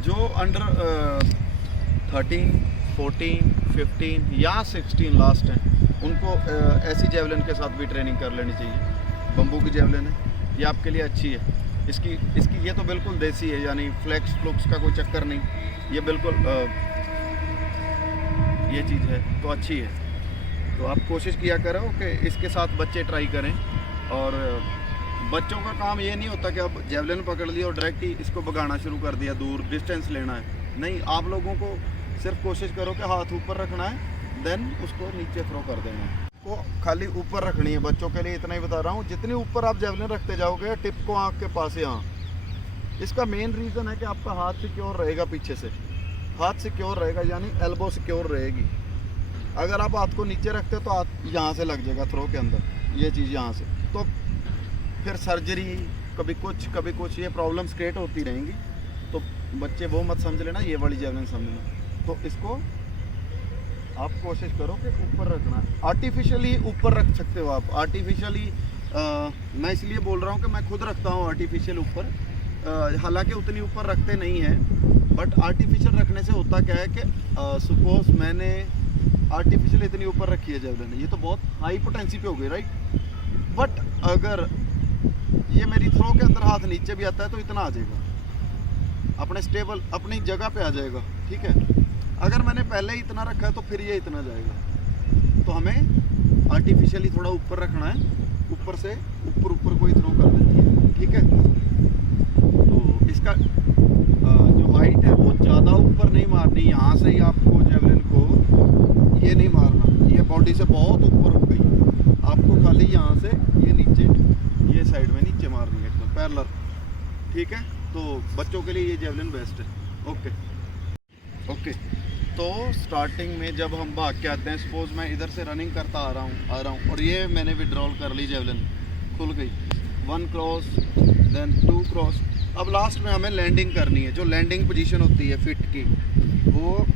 जो अंडर 13, 14, 15 या 16 लास्ट हैं उनको ऐसी जेवलिन के साथ भी ट्रेनिंग कर लेनी चाहिए। बम्बू की जेवलिन है, ये आपके लिए अच्छी है। इसकी ये तो बिल्कुल देसी है, यानी फ्लेक्स फ्लुक्स का कोई चक्कर नहीं, ये बिल्कुल ये चीज़ है तो अच्छी है। तो आप कोशिश किया करो कि इसके साथ बच्चे ट्राई करें। और बच्चों का काम ये नहीं होता कि अब जेवलिन पकड़ लिया और डायरेक्ट ही इसको भगाना शुरू कर दिया, दूर डिस्टेंस लेना है। नहीं, आप लोगों को सिर्फ कोशिश करो कि हाथ ऊपर रखना है, देन उसको नीचे थ्रो कर देना है। को खाली ऊपर रखनी है। बच्चों के लिए इतना ही बता रहा हूँ, जितनी ऊपर आप जेवलिन रखते जाओगे टिप को आँख के पास यहाँ, इसका मेन रीज़न है कि आपका हाथ सिक्योर रहेगा, पीछे से हाथ सिक्योर रहेगा, यानी एल्बो सिक्योर रहेगी। अगर आप हाथ को नीचे रखते हो तो हाथ यहाँ से लग जाएगा थ्रो के अंदर, ये चीज़ यहाँ से, तो फिर सर्जरी कभी कुछ ये प्रॉब्लम्स क्रिएट होती रहेंगी। तो बच्चे वो मत समझ लेना, ये वाली जेवलिन समझना। तो इसको आप कोशिश करो कि ऊपर रखना। आर्टिफिशियली ऊपर रख सकते हो आप, आर्टिफिशियली मैं इसलिए बोल रहा हूँ कि मैं खुद रखता हूँ आर्टिफिशियल ऊपर, हालांकि उतनी ऊपर रखते नहीं हैं, बट आर्टिफिशियल रखने से होता क्या है कि सपोज मैंने आर्टिफिशियल इतनी ऊपर रखी है जेवलिन, ये तो बहुत हाई पोटेंसी पे हो गई, राइट। बट अगर ये मेरी थ्रो के अंदर हाथ नीचे भी आता है तो इतना आ जाएगा, अपने स्टेबल अपनी जगह पे आ जाएगा, ठीक है। अगर मैंने पहले ही इतना रखा है तो फिर ये इतना जाएगा। तो हमें आर्टिफिशियली थोड़ा ऊपर रखना है, ऊपर से ऊपर कोई थ्रो कर देती है, ठीक है। तो इसका जो हाइट है वो ज़्यादा ऊपर नहीं मारनी, यहाँ से ही आपको जेवलिन को ये नहीं मारना, ये बॉडी से बहुत ऊपर हो गई, आपको खाली यहाँ से ये नीचे, ये साइड में नीचे मारनी है एकदम पैरेलल, ठीक है। तो बच्चों के लिए ये जेवलिन बेस्ट है। ओके। तो स्टार्टिंग में जब हम भाग के आते हैं, सपोज मैं इधर से रनिंग करता आ रहा हूँ और ये मैंने विड्रॉल कर ली, जेवलिन खुल गई, 1 क्रॉस देन 2 क्रॉस। अब लास्ट में हमें लैंडिंग करनी है। जो लैंडिंग पोजीशन होती है फिट की, वो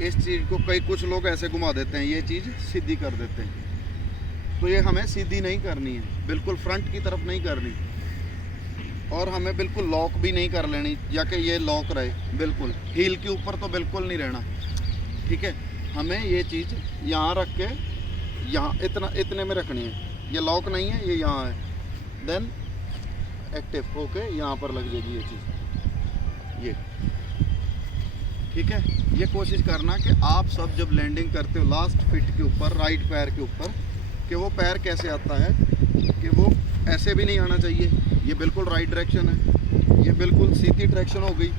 इस चीज़ को कुछ लोग ऐसे घुमा देते हैं, ये चीज़ सीधी कर देते हैं। तो ये हमें सीधी नहीं करनी है, बिल्कुल फ्रंट की तरफ नहीं करनी, और हमें बिल्कुल लॉक भी नहीं कर लेनी, या कि ये लॉक रहे बिल्कुल हील के ऊपर, तो बिल्कुल नहीं रहना, ठीक है। हमें ये चीज़ यहाँ रख के यहाँ इतने में रखनी है, ये लॉक नहीं है, ये यहाँ है, देन एक्टिव होके यहाँ पर लग जाएगी ये चीज़, ये ठीक है। ये कोशिश करना कि आप सब जब लैंडिंग करते हो लास्ट फिट के ऊपर, राइट पैर के ऊपर, कि वो पैर कैसे आता है, कि वो ऐसे भी नहीं आना चाहिए, ये बिल्कुल राइट डायरेक्शन है, ये बिल्कुल सीधी डायरेक्शन हो गई।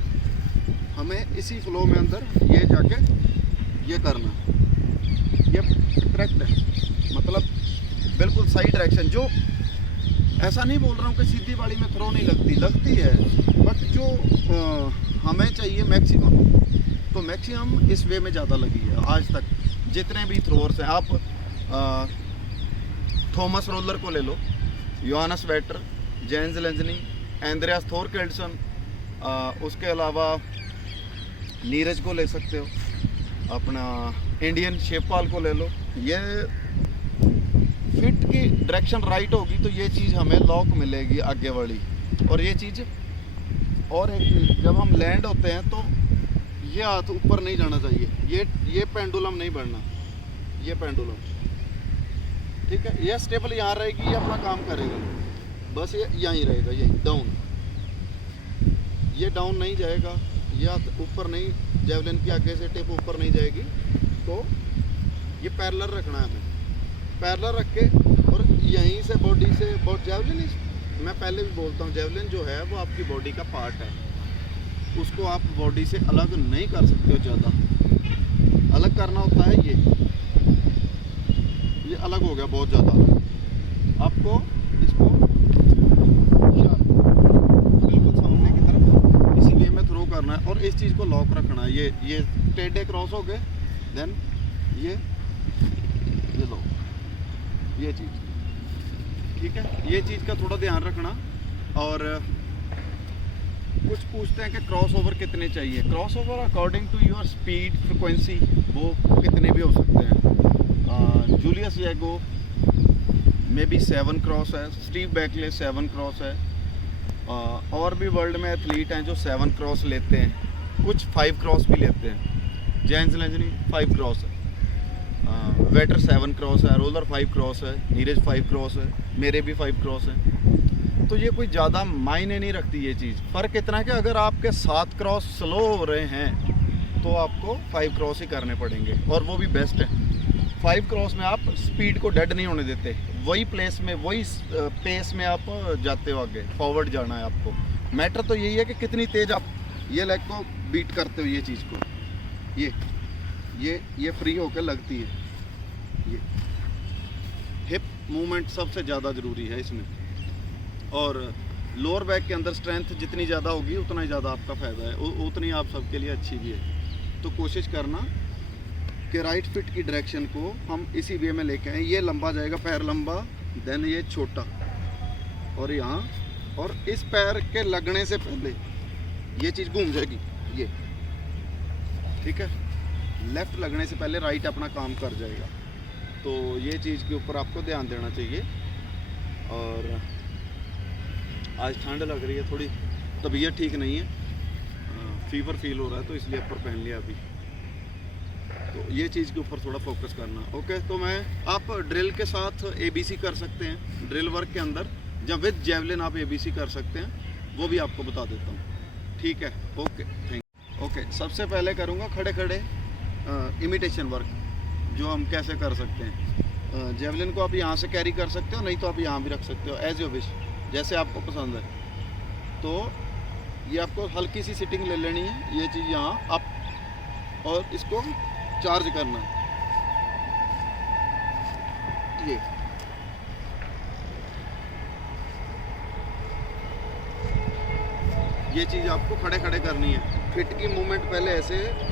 हमें इसी फ्लो में अंदर ये जाके ये करना, ये करेक्ट है, मतलब बिल्कुल सही डायरेक्शन। जो ऐसा नहीं बोल रहा हूँ कि सीधी वाली में थ्रो नहीं लगती है, बट जो हमें चाहिए मैक्सिमम, तो मैक्सिमम इस वे में ज़्यादा लगी है आज तक जितने भी थ्रोअर्स हैं। आप थॉमस रोलर को ले लो, योहानस वेटर, जेन्स लेंजनी, एंड्रियास थोरकेल्डसन, उसके अलावा नीरज को ले सकते हो, अपना इंडियन शेपाल को ले लो। ये फिट की डायरेक्शन राइट होगी तो ये चीज़ हमें लॉक मिलेगी आगे वाली। और ये चीज़, और एक चीज़, जब हम लैंड होते हैं तो ये हाथ ऊपर नहीं जाना चाहिए, ये पेंडुलम नहीं बढ़ना, ये पेंडुलम, ठीक है। ये स्टेबल यहाँ रहेगी, ये अपना काम करेगा, बस ये यहीं रहेगा, यहीं डाउन, ये डाउन नहीं जाएगा, ये हाथ ऊपर नहीं, जेवलिन की आगे से टिप ऊपर नहीं जाएगी। तो ये पैरेलल रखना है हमें, पैरेलल रख के, और यहीं से बॉडी से जेवलिन, मैं पहले भी बोलता हूँ, जेवलिन जो है वो आपकी बॉडी का पार्ट है, उसको आप बॉडी से अलग नहीं कर सकते हो। ज़्यादा अलग करना होता है, ये अलग हो गया बहुत ज़्यादा, आपको इसको बिल्कुल सामने की तरफ इसी वे में थ्रो करना है, और इस चीज़ को लॉक रखना है। ये टेढ़े क्रॉस हो गए, देन ये लो, ये चीज़, ठीक है। ये चीज़ का थोड़ा ध्यान रखना। और कुछ पूछते हैं कि क्रॉस ओवर कितने चाहिए। Cross over according to your speed, frequency, वो कितने भी हो सकते हैं। जूलियस येगो में भी 7 क्रॉस है, स्टीव बैकले 7 क्रॉस है, और भी वर्ल्ड में एथलीट हैं जो 7 क्रॉस लेते हैं। कुछ 5 क्रॉस भी लेते हैं। जेंट्स लेंजनी 5 क्रॉस है, वेटर 7 क्रॉस है, रोलर 5 क्रॉस है, नीरज 5 क्रॉस है, मेरे भी 5 क्रॉस है। तो ये कोई ज़्यादा मायने नहीं रखती ये चीज़। फ़र्क इतना है कि अगर आपके 7 क्रॉस स्लो हो रहे हैं तो आपको 5 क्रॉस ही करने पड़ेंगे, और वो भी बेस्ट है। 5 क्रॉस में आप स्पीड को डेड नहीं होने देते, वही प्लेस में वही पेस में आप जाते हो, आगे फॉरवर्ड जाना है आपको। मैटर तो यही है कि कितनी तेज़ आप ये लेग को बीट करते हो, ये चीज़ को, ये फ्री होकर लगती है। ये हिप मूवमेंट सबसे ज़्यादा ज़रूरी है इसमें, और लोअर बैक के अंदर स्ट्रेंथ जितनी ज़्यादा होगी उतना ही ज़्यादा आपका फ़ायदा है, उतनी आप सबके लिए अच्छी भी है। तो कोशिश करना कि राइट फिट की डायरेक्शन को हम इसी वे में लेके आए। ये लंबा जाएगा, पैर लंबा, देन ये छोटा, और यहाँ, और इस पैर के लगने से पहले ये चीज़ घूम जाएगी, ये ठीक है। लेफ़्ट लगने से पहले राइट अपना काम कर जाएगा। तो ये चीज़ के ऊपर आपको ध्यान देना चाहिए। और आज ठंड लग रही है, थोड़ी तबीयत ठीक नहीं है, फीवर फील हो रहा है, तो इसलिए अपर पहन लिया अभी। तो ये चीज़ के ऊपर थोड़ा फोकस करना। ओके, तो आप ड्रिल के साथ ABC कर सकते हैं, ड्रिल वर्क के अंदर, या विद जेवलिन आप ABC कर सकते हैं, वो भी आपको बता देता हूँ। ठीक है, ओके, थैंक यू। ओके, सबसे पहले करूँगा खड़े खड़े इमिटेशन वर्क, जो हम कैसे कर सकते हैं। जेवलिन को आप यहाँ से कैरी कर सकते हो, नहीं तो आप यहाँ भी रख सकते हो, एज योर विश, जैसे आपको पसंद है। तो ये आपको हल्की सी सिटिंग ले लेनी है, ये चीज़ यहाँ अप, और इसको चार्ज करना है। ये चीज़ आपको खड़े खड़े करनी है। फिट की मूवमेंट पहले ऐसे है,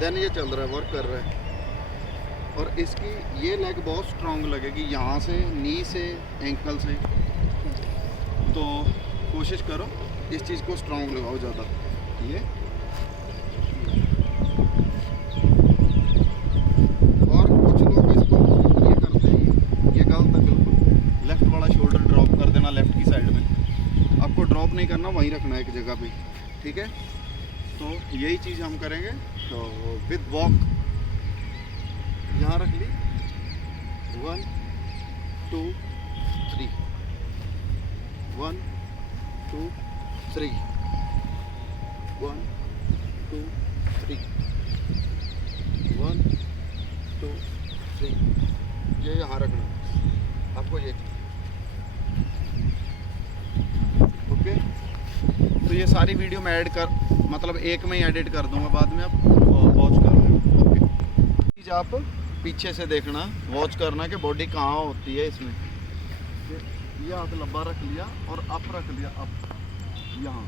देन ये चल रहा है, वर्क कर रहा है, और इसकी ये लेग बहुत स्ट्रांग लगेगी, यहाँ से, नी से, एंकल से। तो कोशिश करो इस चीज़ को स्ट्रांग लगाओ ज़्यादा। ये और कुछ लोग इसको ये करते हैं, ये गलत है बिल्कुल। लेफ़्ट वाला शोल्डर ड्रॉप कर देना लेफ़्ट की साइड में, आपको ड्रॉप नहीं करना, वहीं रखना है एक जगह पे, ठीक है। तो यही चीज़ हम करेंगे। तो विद वॉक यहाँ रख ली, 1 2 3, 1 2 3, 1 2 3, 1 2 3, ये यहाँ रखना आपको, ये ओके। तो ये सारी वीडियो मैं ऐड कर, मतलब एक में ही एडिट कर दूंगा, बाद में आप वॉच कर लेना। ओके, चीज़ आप पीछे से देखना, वॉच करना कि बॉडी कहाँ होती है इसमें। ये हाथ लंबा रख लिया और अप रख लिया, अप यहाँ,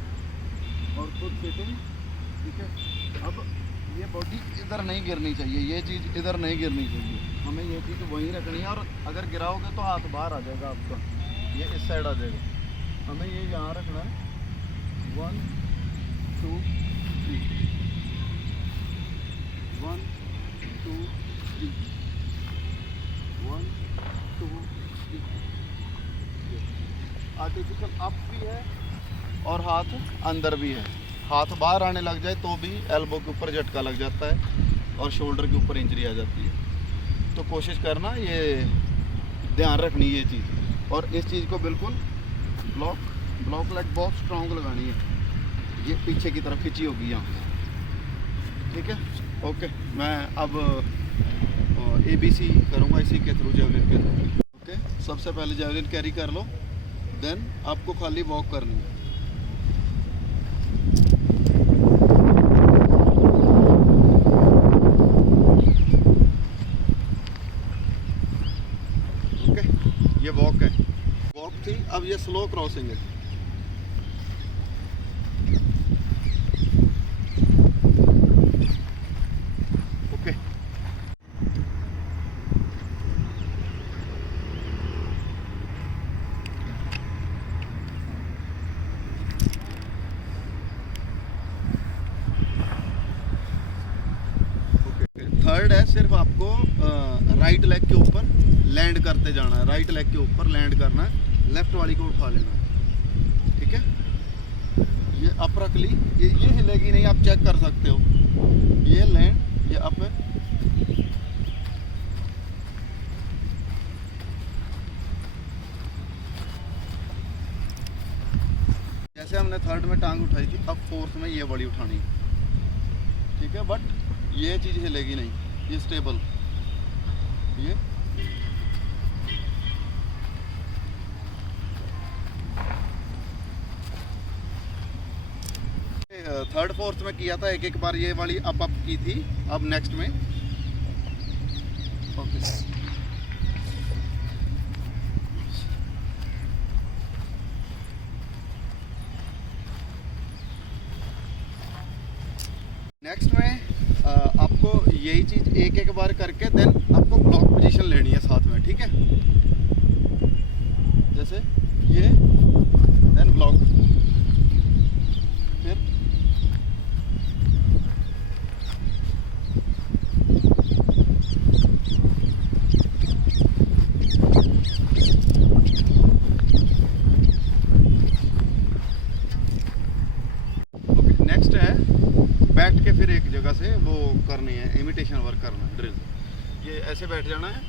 और खुद फिटिंग, ठीक है। अब ये बॉडी इधर नहीं गिरनी चाहिए, ये चीज़ इधर नहीं गिरनी चाहिए, हमें ये चीज़ वहीं रखनी है। और अगर गिराओगे तो हाथ बाहर आ जाएगा आपका, ये इस साइड आ जाएगा। हमें ये यहाँ रखना है, 1 2 3, 1 2 3, 1 2 3। आर्टिफिशियल अप भी है और हाथ अंदर भी है। हाथ बाहर आने लग जाए तो भी एल्बो के ऊपर झटका लग जाता है और शोल्डर के ऊपर इंजरी आ जाती है। तो कोशिश करना, ये ध्यान रखनी ये चीज़। और इस चीज़ को बिल्कुल ब्लॉक लेग बहुत स्ट्रॉन्ग लगानी है, ये पीछे की तरफ खिंची होगी यहाँ, ठीक है। ओके, मैं अब ABC करूँगा इसी के थ्रू, जेवलिन के थ्रू। ओके, सबसे पहले जेवलिन कैरी कर लो, देन आपको खाली वॉक करनी है। ओके, ये वॉक है, वॉक थी। अब ये स्लो क्रॉसिंग है। थर्ड है, सिर्फ आपको राइट लेग के ऊपर लैंड करते जाना है, राइट लेग के ऊपर लैंड करना है, लेफ्ट वाली को उठा लेना है, ठीक है। ये अप रख ली, ये हिलेगी नहीं, आप चेक कर सकते हो। ये लैंड, ये अप है। जैसे हमने थर्ड में टांग उठाई थी, अब फोर्थ में ये बड़ी उठानी, ठीक है। बट ये चीज़ हिलेगी नहीं, ये स्टेबल। ये थर्ड फोर्थ में किया था, एक एक बार ये वाली अप की थी। अब नेक्स्ट में ओके। नेक्स्ट में आपको यही चीज़ एक एक बार करके देन आपको ब्लॉक पोजीशन लेनी है साथ में, ठीक है। जैसे ये देन ब्लॉक, फिर ओके। नेक्स्ट है बैठ के फिर एक जगह से वो करनी है, इमिटेशन वर्क करना है, ड्रिल। ये ऐसे बैठ जाना है,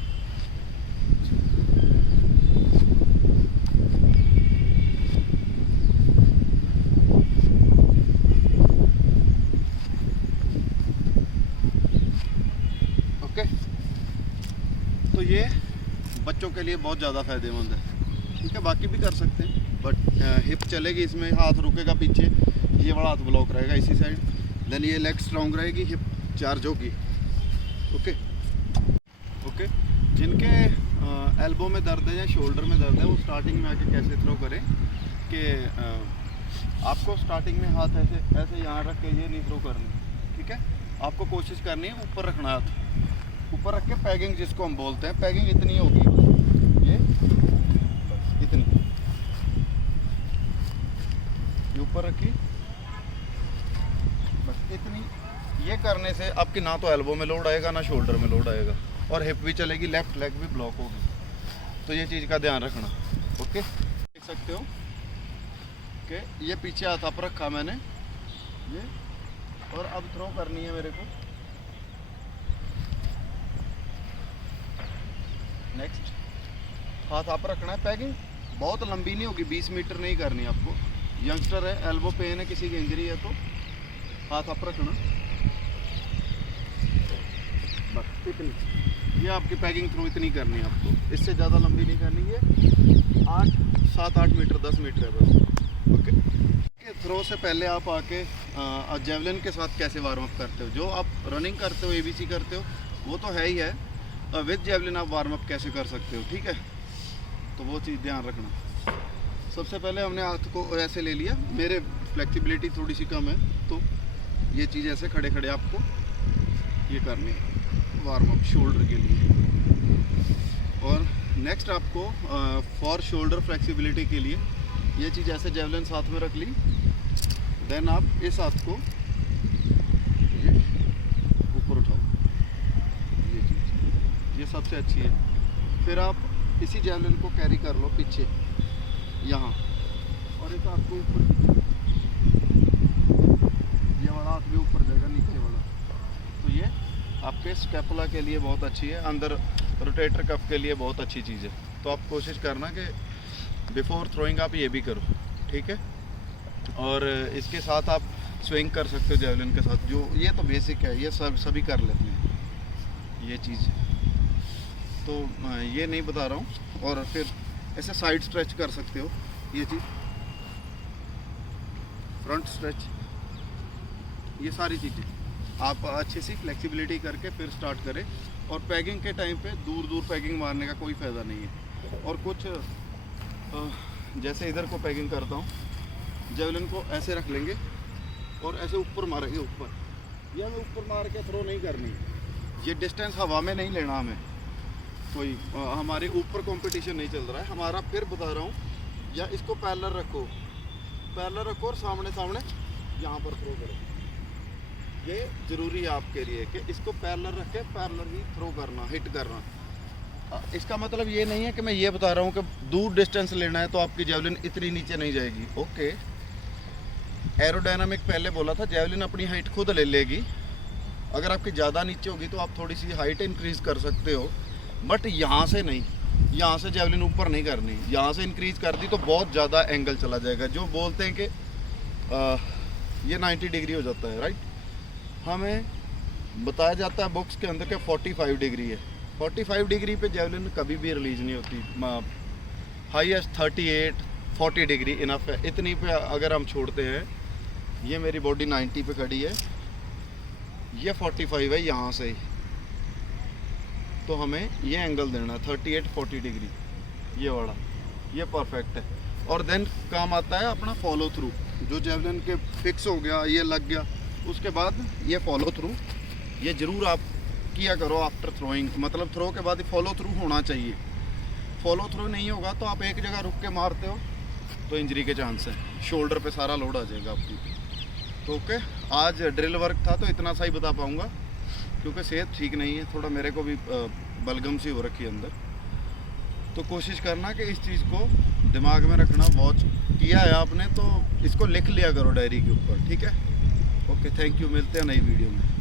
ओके। तो ये बच्चों के लिए बहुत ज़्यादा फ़ायदेमंद है, ठीक है। बाकी भी कर सकते हैं, बट हिप चलेगी इसमें, हाथ रुकेगा पीछे, ये बड़ा हाथ ब्लॉक रहेगा इसी साइड, देन ये लेग स्ट्रॉन्ग रहेगी, हिप चार्ज होगी, ओके ओके। जिनके एल्बो में दर्द है या शोल्डर में दर्द है, वो स्टार्टिंग में आके कैसे थ्रो करें कि आपको स्टार्टिंग में हाथ ऐसे ऐसे यहाँ रख के ये नहीं थ्रो करनी, ठीक है। आपको कोशिश करनी है ऊपर रखना, हाथ ऊपर रख के पैगिंग जिसको हम बोलते हैं, पैगिंग इतनी होगी, ये इतनी, ये ऊपर रखी बस इतनी। ये करने से आपकी ना तो एल्बो में लोड आएगा ना शोल्डर में लोड आएगा, और हिप भी चलेगी, लेफ्ट लेग भी ब्लॉक होगी। तो ये चीज़ का ध्यान रखना, ओके। देख सकते हो कि ये पीछे हाथ अप रखा मैंने, ये, और अब थ्रो करनी है मेरे को। नेक्स्ट हाथ अप रखना है, पैगिंग बहुत लंबी नहीं होगी, 20 मीटर नहीं करनी आपको। यंगस्टर है, एल्बो पेन है, किसी की इंजरी है तो हाथ अप रखना, बस इतनी। ये आपकी पैकिंग थ्रू इतनी करनी है आपको, इससे ज़्यादा लंबी नहीं करनी है। 7-8 मीटर 10 मीटर है बस, ओके। थ्रो से पहले आप आके जेवलिन के साथ कैसे वार्म अप करते हो, जो आप रनिंग करते हो, एबीसी करते हो, वो तो है ही है। विद जेवलिन आप वार्म अप कैसे कर सकते हो, ठीक है। तो वो चीज़ ध्यान रखना। सबसे पहले हमने हाथ को ऐसे ले लिया, मेरे फ्लेक्सिबिलिटी थोड़ी सी कम है, तो ये चीज़ ऐसे खड़े खड़े आपको ये करनी है वार्म अप शोल्डर के लिए। और नेक्स्ट आपको फॉर शोल्डर फ्लेक्सिबिलिटी के लिए ये चीज़ ऐसे जेवलिन साथ में रख ली, देन आप इस हाथ को ये ऊपर उठाओ, ये चीज़ ये सबसे अच्छी है। फिर आप इसी जेवलिन को कैरी कर लो पीछे यहाँ, और इस हाथ को ऊपर, ये वाला हाथ भी ऊपर जाएगा, नीचे वाला। तो ये आपके स्कैपुला के लिए बहुत अच्छी है, अंदर रोटेटर कफ के लिए बहुत अच्छी चीज़ है। तो आप कोशिश करना कि बिफोर थ्रोइंग आप ये भी करो, ठीक है। और इसके साथ आप स्विंग कर सकते हो जेवलिन के साथ, जो ये तो बेसिक है, ये सभी कर लेते हैं ये चीज़, तो ये नहीं बता रहा हूँ। और फिर ऐसे साइड स्ट्रेच कर सकते हो, ये चीज़ फ्रंट स्ट्रेच, ये सारी चीज़ें आप अच्छी सी फ्लेक्सिबिलिटी करके फिर स्टार्ट करें। और पैगिंग के टाइम पे दूर दूर पैगिंग मारने का कोई फ़ायदा नहीं है। और कुछ जैसे इधर को पैगिंग करता हूँ, जेवलिन को ऐसे रख लेंगे और ऐसे ऊपर मारेंगे, ऊपर, ये हमें ऊपर मार के थ्रो नहीं करनी, ये डिस्टेंस हवा में नहीं लेना हमें, कोई हमारे ऊपर कंपटीशन नहीं चल रहा है हमारा। फिर बता रहा हूँ, या इसको पैरेलल रखो और सामने सामने यहाँ पर थ्रो करो। ये ज़रूरी है आपके लिए कि इसको पैरेलल रख के पैरेलल ही थ्रो करना, हिट करना। इसका मतलब ये नहीं है कि मैं ये बता रहा हूँ कि दूर डिस्टेंस लेना है तो आपकी जेवलिन इतनी नीचे नहीं जाएगी, ओके। एरोडायनामिक पहले बोला था, जेवलिन अपनी हाइट खुद ले लेगी। अगर आपकी ज़्यादा नीचे होगी तो आप थोड़ी सी हाइट इंक्रीज़ कर सकते हो, बट यहाँ से नहीं, यहाँ से जेवलिन ऊपर नहीं करनी। यहाँ से इंक्रीज़ कर दी तो बहुत ज़्यादा एंगल चला जाएगा। जो बोलते हैं कि ये 90 डिग्री हो जाता है, राइट। हमें बताया जाता है बुक्स के अंदर के 45 डिग्री है। 45 डिग्री पे जेवलिन कभी भी रिलीज नहीं होती। हाईएस्ट 38 40 डिग्री इनफ है। इतनी पे अगर हम छोड़ते हैं, ये मेरी बॉडी 90 पे खड़ी है, ये 45 है यहाँ से, तो हमें ये एंगल देना है 38-40 डिग्री, ये वाला, ये परफेक्ट है। और देन काम आता है अपना फॉलो थ्रू। जो जेवलिन के फिक्स हो गया, ये लग गया, उसके बाद ये फॉलो थ्रू, ये ज़रूर आप किया करो आफ्टर थ्रोइंग। मतलब थ्रो के बाद फॉलो थ्रू होना चाहिए। फॉलो थ्रू नहीं होगा तो आप एक जगह रुक के मारते हो तो इंजरी के चांस है, शोल्डर पे सारा लोड आ जाएगा आपकी। तो ओके, आज ड्रिल वर्क था तो इतना सा ही बता पाऊँगा, क्योंकि सेहत ठीक नहीं है, थोड़ा मेरे को भी बलगम सी हो रखी है अंदर। तो कोशिश करना कि इस चीज़ को दिमाग में रखना। वॉच किया है आपने तो इसको लिख लिया करो डायरी के ऊपर, ठीक है। ओके, थैंक यू, मिलते हैं नई वीडियो में।